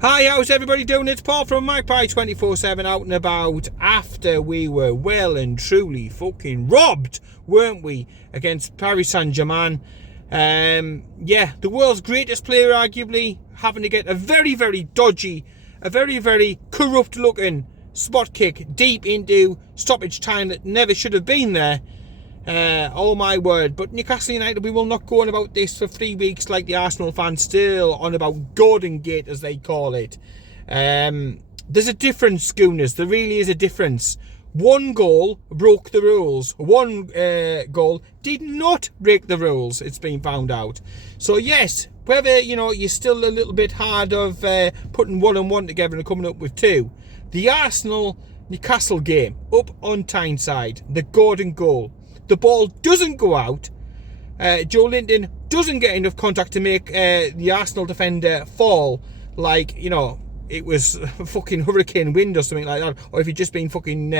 Hi, how's everybody doing? It's Paul from Magpie 24/7 out and about after we were well and truly fucking robbed, weren't we, against Paris Saint-Germain. The world's greatest player arguably having to get a very, very dodgy, a very, very corrupt looking spot kick deep into stoppage time that never should have been there. Oh my word. But Newcastle United, we will not go on about this for 3 weeks like the Arsenal fans still on about Gordon Gate, as they call it. There's a difference, Schooners. There really is a difference. One goal broke the rules. One goal did not break the rules, it's been found out. So yes, whether, you're still a little bit hard of putting 1 and 1 together and coming up with 2. The Arsenal-Newcastle game, up on Tyneside, the Gordon goal. The ball doesn't go out. Joe Linton doesn't get enough contact to make the Arsenal defender fall like, it was fucking hurricane wind or something like that. Or if he'd just been fucking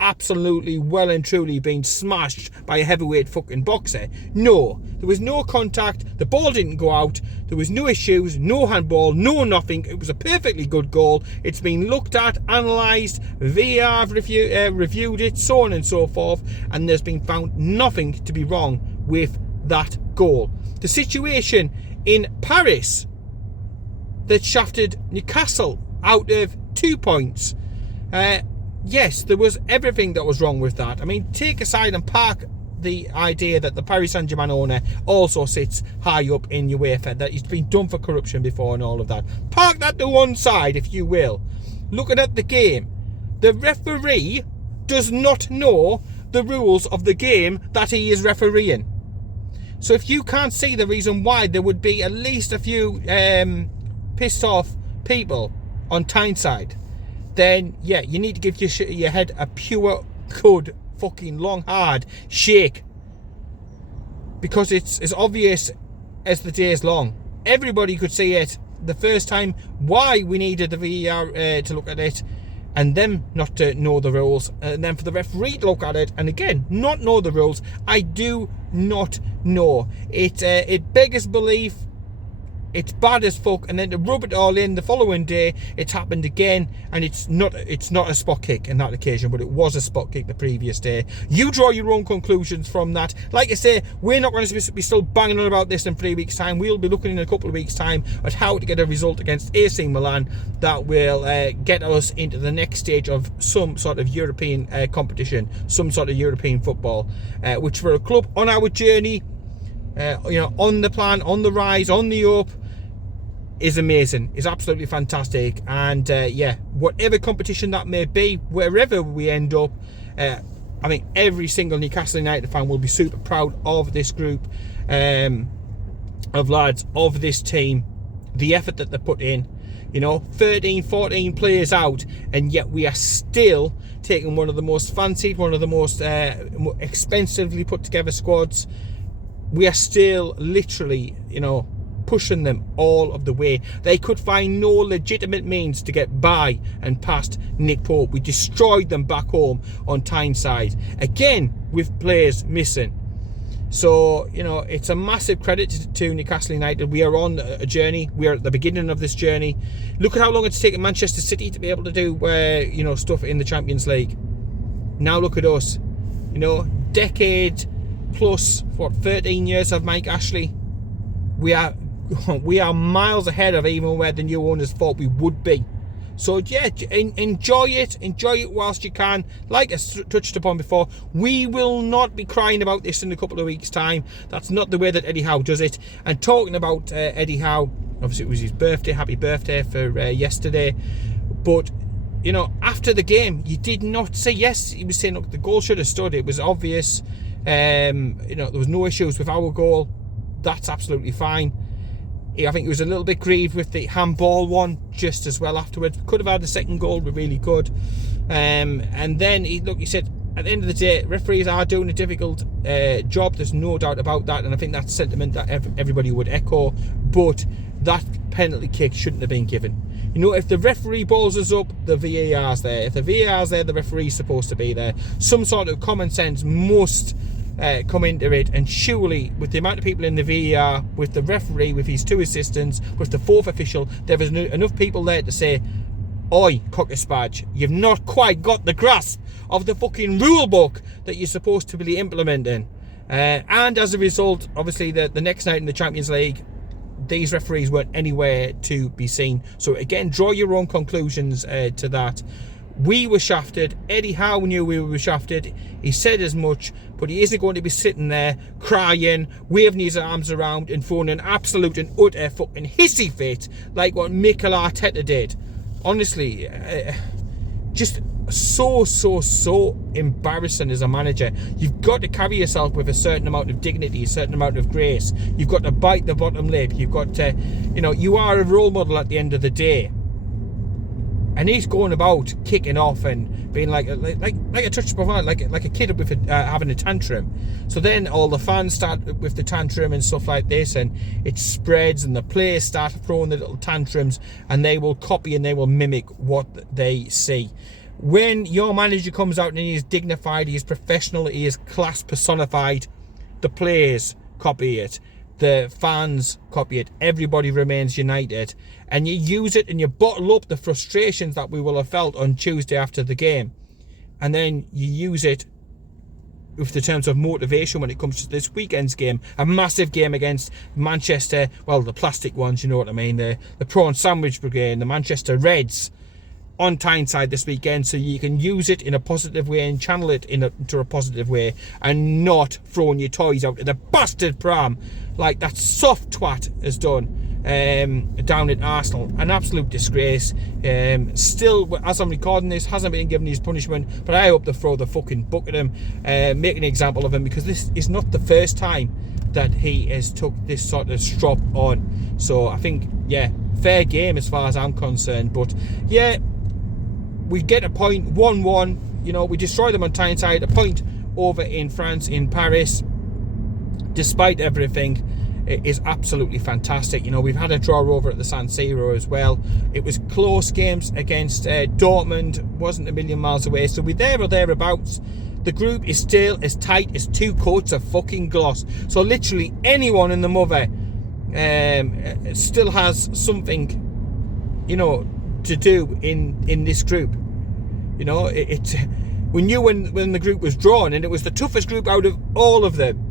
absolutely well and truly been smashed by a heavyweight fucking boxer. No, there was no contact. The ball didn't go out. There was no issues, no handball, no nothing. It was a perfectly good goal. It's been looked at, analysed, VAR reviewed it, so on and so forth, and there's been found nothing to be wrong with that goal. The situation in Paris that shafted Newcastle out of 2 points. Yes, there was everything that was wrong with that. I mean, take aside and park the idea that the Paris Saint-Germain owner also sits high up in UEFA, that he's been done for corruption before and all of that. Park that to one side, if you will. Looking at the game, the referee does not know the rules of the game that he is refereeing. So if you can't see the reason why there would be at least a few pissed off people on Tyneside, then yeah, you need to give your head a pure, good, fucking long, hard shake. Because it's as obvious as the day is long. Everybody could see it the first time why we needed the VAR to look at it, and them not to know the rules, and then for the referee to look at it and again not know the rules. I do not know. It beggars belief. It's bad as fuck, and then to rub it all in the following day, it's happened again, and it's not a spot kick in that occasion, but it was a spot kick the previous day. You draw your own conclusions from that. Like I say, we're not going to be still banging on about this in 3 weeks' time. We'll be looking in a couple of weeks' time at how to get a result against AC Milan that will get us into the next stage of some sort of European competition, some sort of European football, which for a club on our journey, on the plan, on the rise, on the up, is amazing. Is absolutely fantastic. And whatever competition that may be, wherever we end up, I mean, every single Newcastle United fan will be super proud of this group of lads, of this team, the effort that they put in. 13, 14 players out, and yet we are still taking one of the most fancied, one of the most expensively put together squads. We are still literally, pushing them all of the way. They could find no legitimate means to get by and past Nick Pope. We destroyed them back home on Tyneside, again with players missing. So, it's a massive credit to Newcastle United. We are on a journey. We are at the beginning of this journey. Look at how long it's taken Manchester City to be able to do, stuff in the Champions League. Now look at us. Decade plus, 13 years of Mike Ashley. We are miles ahead of even where the new owners thought we would be. So yeah, enjoy it whilst you can. Like I touched upon before, we will not be crying about this in a couple of weeks' time. That's not the way that Eddie Howe does it. And talking about Eddie Howe, obviously it was his birthday. Happy birthday for yesterday. But after the game, you did not say, yes, he was saying, look, the goal should have stood. It was obvious. There was no issues with our goal. That's absolutely fine. I think he was a little bit grieved with the handball one just as well afterwards. Could have had a second goal, we really could. And then he said, at the end of the day, referees are doing a difficult job. There's no doubt about that, and I think that's sentiment that everybody would echo. But that penalty kick shouldn't have been given. If the referee balls us up, the VAR's there. If the VAR's there, the referee's supposed to be there. Some sort of common sense must come into it, and surely with the amount of people in the VAR, with the referee, with his 2 assistants, with the 4th official, there was enough people there to say, oi, Cocker-Spadge, you've not quite got the grasp of the fucking rule book that you're supposed to be implementing. And as a result, obviously the next night in the Champions League, these referees weren't anywhere to be seen. So again, draw your own conclusions to that. We were shafted. Eddie Howe knew we were shafted. He said as much, but he isn't going to be sitting there crying, waving his arms around and throwing an absolute and utter fucking hissy fit like what Mikel Arteta did. Honestly, just so embarrassing as a manager. You've got to carry yourself with a certain amount of dignity, a certain amount of grace. You've got to bite the bottom lip. You've got to, you are a role model at the end of the day. And he's going about kicking off and being like I touched before, like a kid with having a tantrum. So then all the fans start with the tantrum and stuff like this, and it spreads, and the players start throwing the little tantrums, and they will copy and they will mimic what they see. When your manager comes out and he is dignified, he is professional, he is class personified, the players copy it. The fans copy it. Everybody remains united. And you use it and you bottle up the frustrations that we will have felt on Tuesday after the game. And then you use it with the terms of motivation when it comes to this weekend's game. A massive game against Manchester, well, the plastic ones, you know what I mean. The prawn sandwich brigade, the Manchester Reds on Tyneside this weekend, so you can use it in a positive way and channel it into a positive way, and not throwing your toys out of the bastard pram like that soft twat has done down at Arsenal. An absolute disgrace. Still, as I'm recording this, hasn't been given his punishment, but I hope they throw the fucking book at him, make an example of him, because this is not the first time that he has took this sort of strop on. So I think, yeah, fair game as far as I'm concerned. But yeah, we get a point, 1-1. We destroy them on Tyneside. A point over in France, in Paris, despite everything, it is absolutely fantastic. We've had a draw over at the San Siro as well. It was close games against Dortmund, wasn't a million miles away. So we're there or thereabouts. The group is still as tight as 2 coats of fucking gloss. So literally anyone in the mother still has something, to do in this group. We knew when the group was drawn, and it was the toughest group out of all of them,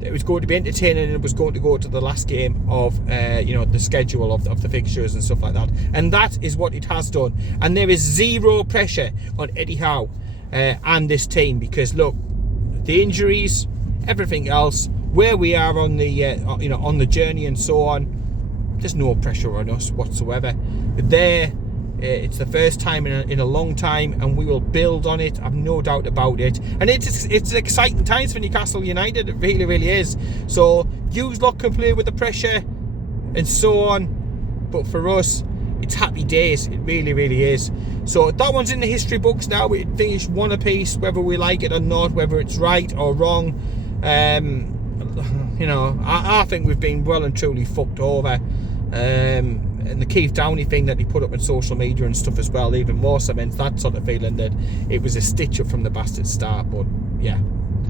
that it was going to be entertaining, and it was going to go to the last game of the schedule of the fixtures and stuff like that. And that is what it has done. And there is zero pressure on Eddie Howe and this team, because look, the injuries, everything else, where we are on the on the journey and so on, there's no pressure on us whatsoever. It's the first time in a long time, and we will build on it. I've no doubt about it. And it's exciting times for Newcastle United. It really, really is. So you lot can play with the pressure and so on, but for us, it's happy days. It really, really is. So that one's in the history books now. We finished 1 apiece, whether we like it or not, whether it's right or wrong. I think we've been well and truly fucked over. And the Keith Downey thing that he put up on social media and stuff as well, even more cements that sort of feeling that it was a stitch up from the bastard start. But yeah,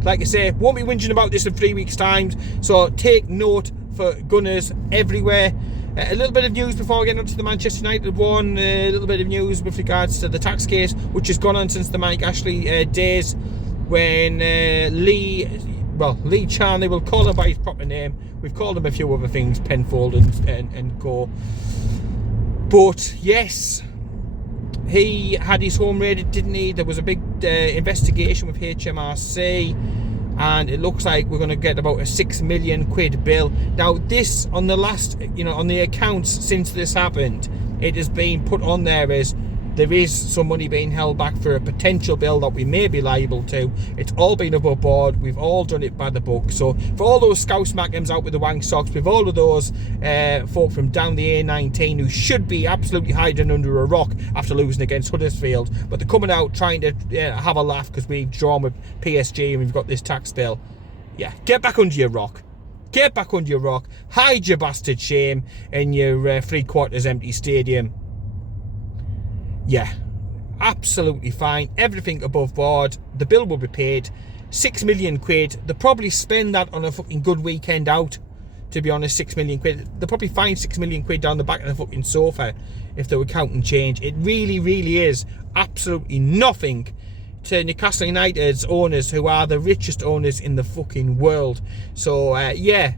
like I say, won't be whinging about this in 3 weeks' time. So take note for Gunners everywhere. A little bit of news before I get on to the Manchester United one. A little bit of news with regards to the tax case, which has gone on since the Mike Ashley days, when Lee Chan, they will call him by his proper name. We've called him a few other things, Penfold and co. But yes, he had his home raided, didn't he? There was a big investigation with HMRC, and it looks like we're going to get about a £6 million bill. Now this, on the last, on the accounts since this happened, it has been put on there as there is some money being held back for a potential bill that we may be liable to. It's all been above board. We've all done it by the book. So for all those Scouse Mackems out with the wank socks, with all of those folk from down the A19 who should be absolutely hiding under a rock after losing against Huddersfield, but they're coming out trying to have a laugh because we've drawn with PSG and we've got this tax bill. Yeah, get back under your rock. Get back under your rock. Hide your bastard shame in your 3/4 empty stadium. Yeah, absolutely fine. Everything above board. The bill will be paid. 6 million quid. They'll probably spend that on a fucking good weekend out. To be honest, 6 million quid. They'll probably find 6 million quid down the back of the fucking sofa if they were counting change. It really, really is absolutely nothing to Newcastle United's owners, who are the richest owners in the fucking world. So, yeah.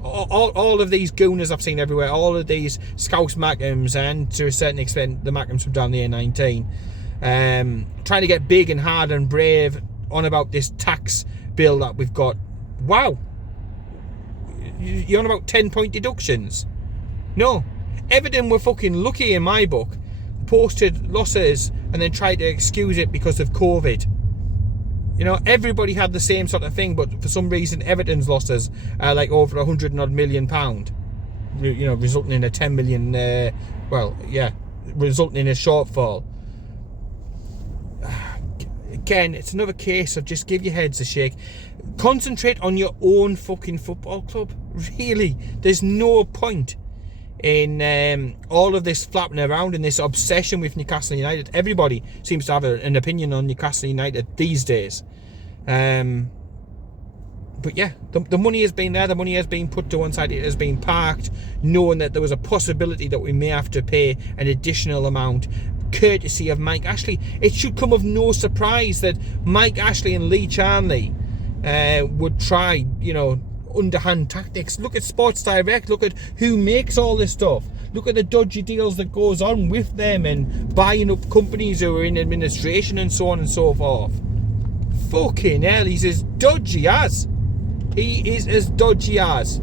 All of these gooners I've seen everywhere, all of these Scouse Mackems, and to a certain extent the Mackems from down the A19, trying to get big and hard and brave on about this tax bill that we've got. Wow. You're on about 10-point deductions? No. Everton were fucking lucky in my book. Posted losses and then tried to excuse it because of COVID. You know, everybody had the same sort of thing, but for some reason Everton's losses are like over £100 million. You know, resulting in a 10 million, resulting in a shortfall. Again, it's another case of just give your heads a shake. Concentrate on your own fucking football club. Really, there's no point in all of this flapping around and this obsession with Newcastle United. Everybody seems to have an opinion on Newcastle United these days. But yeah, the money has been there. The money has been put to one side. It has been parked, knowing that there was a possibility that we may have to pay an additional amount, courtesy of Mike Ashley. It should come of no surprise that Mike Ashley and Lee Charnley would try, you know, underhand tactics. Look at Sports Direct. Look at who makes all this stuff. Look at the dodgy deals that goes on with them and buying up companies who are in administration and so on and so forth. Fucking hell, he's as dodgy as. He is as dodgy as.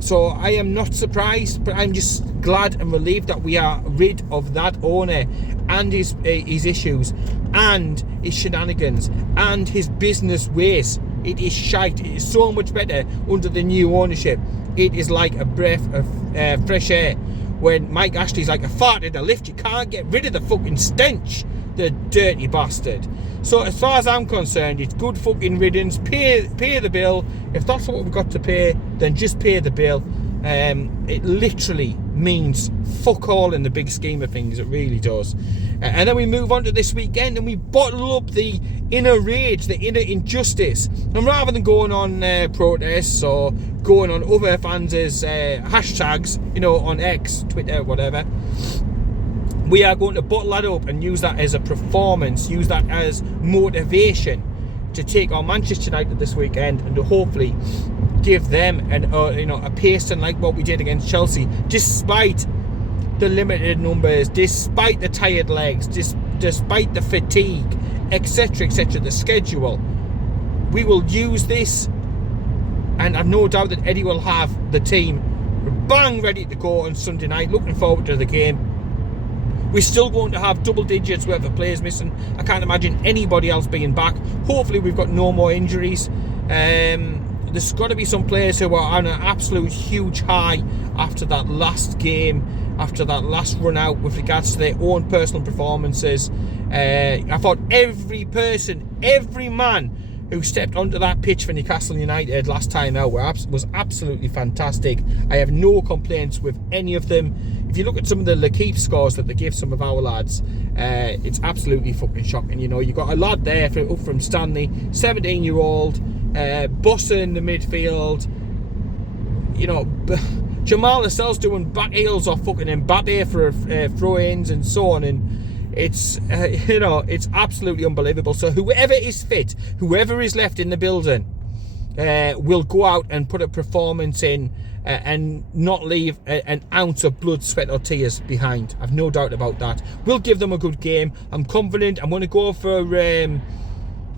So I am not surprised, but I'm just glad and relieved that we are rid of that owner and his issues and his shenanigans and his business ways. It is shite. It is so much better under the new ownership. It is like a breath of fresh air. When Mike Ashley's like a fart in a lift, you can't get rid of the fucking stench. The dirty bastard. So as far as I'm concerned, it's good fucking riddance. Pay the bill. If that's what we've got to pay, then just pay the bill. It literally means fuck all in the big scheme of things. It really does. And then we move on to this weekend and we bottle up the inner rage, the inner injustice. And rather than going on protests or going on other fans' hashtags, you know, on X, Twitter, whatever, we are going to bottle that up and use that as a performance, use that as motivation to take on Manchester United this weekend and to hopefully give them a pasting like what we did against Chelsea, despite the limited numbers, despite the tired legs, despite the fatigue, etc., the schedule. We will use this, and I've no doubt that Eddie will have the team bang ready to go on Sunday night. Looking forward to the game. We're still going to have double digits worth of players missing. I can't imagine anybody else being back. Hopefully we've got no more injuries. There's got to be some players who are on an absolute huge high after that last game, after that last run out with regards to their own personal performances. I thought every person, every man who stepped onto that pitch for Newcastle United last time out was absolutely fantastic. I have no complaints with any of them. If you look at some of the L'Equipe scores that they give some of our lads, it's absolutely fucking shocking. You know, you got a lad there up from Stanley, 17-year-old, Bossa in the midfield. You know, Jamal Lascelles doing back heels off fucking Mbappe for throw-ins and so on, and it's it's absolutely unbelievable. So whoever is fit, whoever is left in the building, will go out and put a performance in and not leave an ounce of blood, sweat or tears behind. I've no doubt about that. We'll give them a good game. I'm confident. I'm going to go for a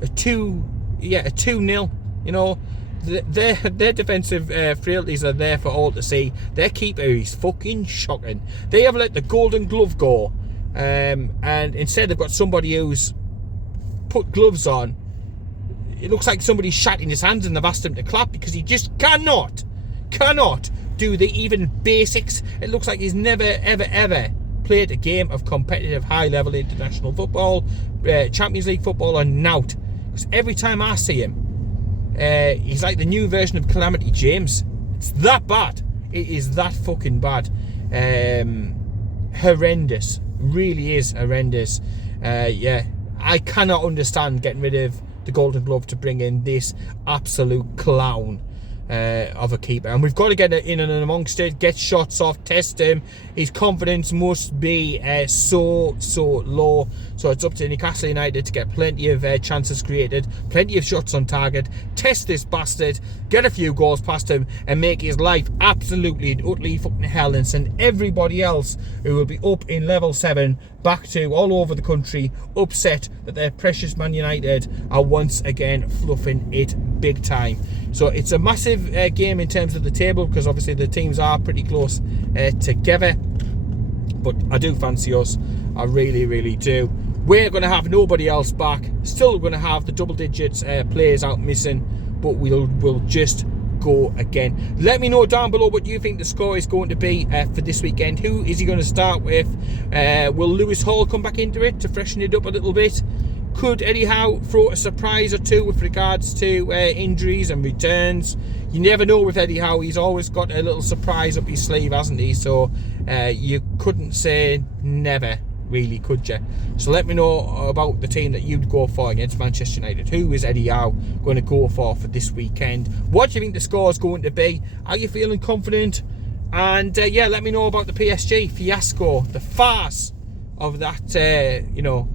2-0. You know, their defensive frailties are there for all to see. Their keeper is fucking shocking. They have let the Golden Glove go. And instead they've got somebody who's put gloves on. It looks like somebody's shat in his hands and they've asked him to clap because he just cannot do the even basics. It looks like he's never ever played a game of competitive high level international football, Champions League football, or nout. Because every time I see him, he's like the new version of Calamity James. It's that bad. It is that fucking bad. Horrendous. really is horrendous. Yeah, I cannot understand getting rid of the Golden Glove to bring in this absolute clown of a keeper. And we've got to get in and amongst it, get shots off, test him. His confidence must be so low. So it's up to Newcastle United to get plenty of chances created, plenty of shots on target, test this bastard, get a few goals past him, and make his life absolutely and utterly fucking hell, and send everybody else who will be up in level 7 back to all over the country, upset that their precious Man United are once again fluffing it big time. So it's a massive game in terms of the table, because obviously the teams are pretty close together, but I do fancy us. I really do. We're going to have nobody else back, still going to have the double digits players out missing, but we'll just go again. Let me know down below what you think the score is going to be for this weekend. Who is he going to start with? Will Lewis Hall come back into it to freshen it up a little bit? Could Eddie Howe throw a surprise or two with regards to injuries and returns? You never know with Eddie Howe. He's always got a little surprise up his sleeve, hasn't he? So you couldn't say never, really, could you? So let me know about the team that you'd go for against Manchester United. Who is Eddie Howe going to go for this weekend? What do you think the score is going to be? Are you feeling confident? And yeah, let me know about the PSG fiasco, the farce of that, you know,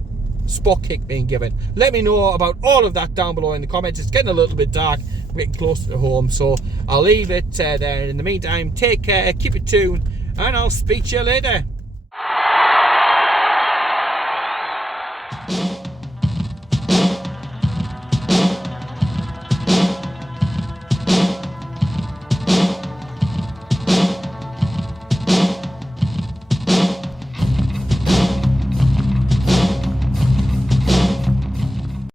spot kick being given. Let me know about all of that down below in the comments. It's getting a little bit dark, getting closer to home, so I'll leave it there. In the meantime, take care, keep it tuned, and I'll speak to you later.